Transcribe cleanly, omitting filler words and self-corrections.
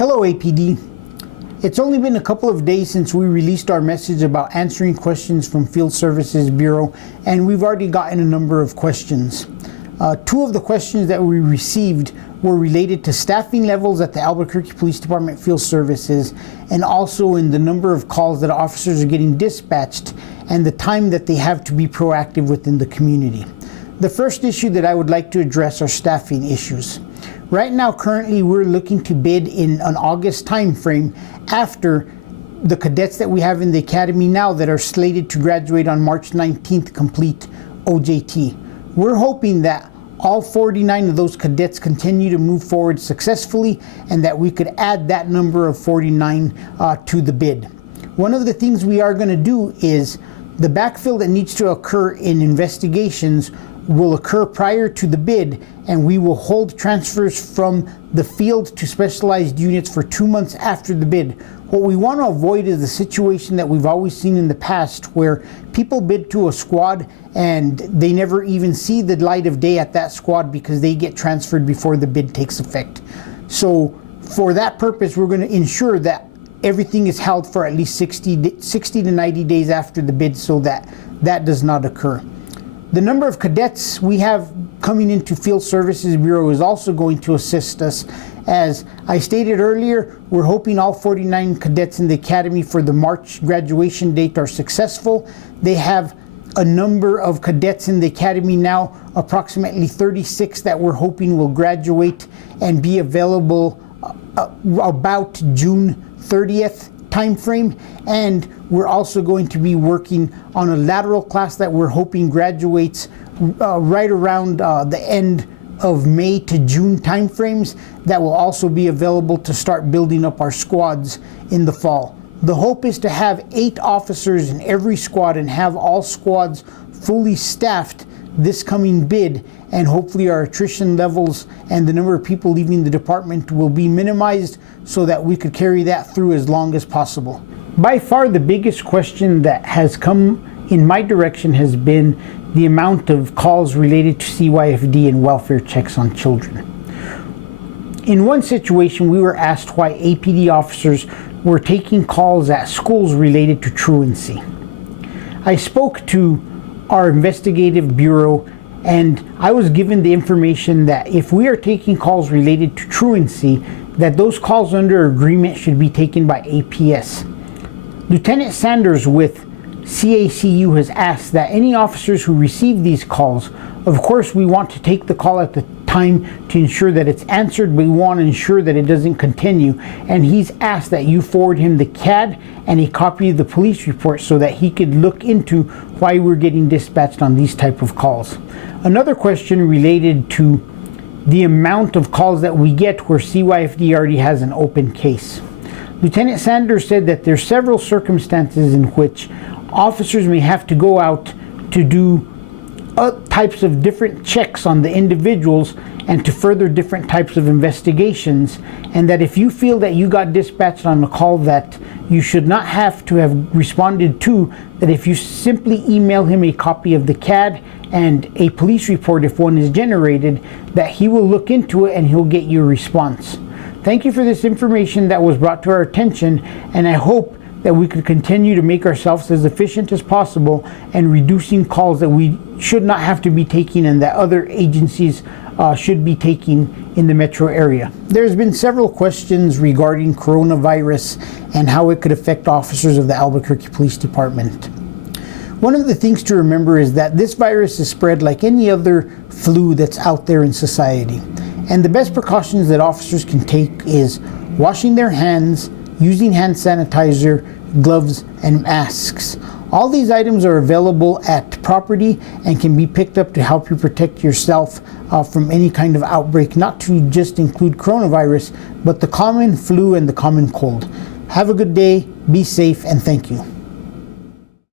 Hello APD. It's only been a couple of days since we released our message about answering questions from Field Services Bureau, and we've already gotten a number of questions. Two of the questions that we received were related to staffing levels at the Albuquerque Police Department Field Services, and also in the number of calls that officers are getting dispatched and the time that they have to be proactive within the community. The first issue that I would like to address are staffing issues. Right now, currently, we're looking to bid in an August time frame after the cadets that we have in the academy now that are slated to graduate on March 19th complete OJT. We're hoping that all 49 of those cadets continue to move forward successfully and that we could add that number of 49 to the bid. One of the things we are going to do is the backfill that needs to occur in investigations will occur prior to the bid, and we will hold transfers from the field to specialized units for 2 months after the bid. What we want to avoid is the situation that we've always seen in the past where people bid to a squad and they never even see the light of day at that squad because they get transferred before the bid takes effect. So for that purpose, we're going to ensure that everything is held for at least 60 to 90 days after the bid so that that does not occur. The number of cadets we have coming into Field Services Bureau is also going to assist us. As I stated earlier, we're hoping all 49 cadets in the academy for the March graduation date are successful. They have a number of cadets in the academy now, approximately 36 that we're hoping will graduate and be available about June 30th time frame, and we're also going to be working on a lateral class that we're hoping graduates right around the end of May to June time frames that will also be available to start building up our squads in the fall. The hope is to have 8 officers in every squad and have all squads fully staffed this coming bid, and hopefully our attrition levels and the number of people leaving the department will be minimized so that we could carry that through as long as possible. By far the biggest question that has come in my direction has been the amount of calls related to CYFD and welfare checks on children. In one situation, we were asked why APD officers were taking calls at schools related to truancy. I spoke to our investigative bureau and I was given the information that if we are taking calls related to truancy, that those calls under agreement should be taken by APS. Lieutenant Sanders with CACU has asked that any officers who receive these calls, of course we want to take the call at the time to ensure that it's answered, but we want to ensure that it doesn't continue, and he's asked that you forward him the CAD and a copy of the police report so that he could look into why we're getting dispatched on these type of calls. Another question related to the amount of calls that we get where CYFD already has an open case. Lieutenant Sanders said that there's several circumstances in which officers may have to go out to do types of different checks on the individuals and to further different types of investigations, and that if you feel that you got dispatched on a call that you should not have to have responded to, that if you simply email him a copy of the CAD and a police report if one is generated, that he will look into it and he'll get your response. Thank you for this information that was brought to our attention, and I hope that we could continue to make ourselves as efficient as possible and reducing calls that we should not have to be taking and that other agencies should be taking in the metro area. There's been several questions regarding coronavirus and how it could affect officers of the Albuquerque Police Department. One of the things to remember is that this virus is spread like any other flu that's out there in society. And the best precautions that officers can take is washing their hands, using hand sanitizer, gloves, and masks. All these items are available at property and can be picked up to help you protect yourself from any kind of outbreak, not to just include coronavirus, but the common flu and the common cold. Have a good day, be safe, and thank you.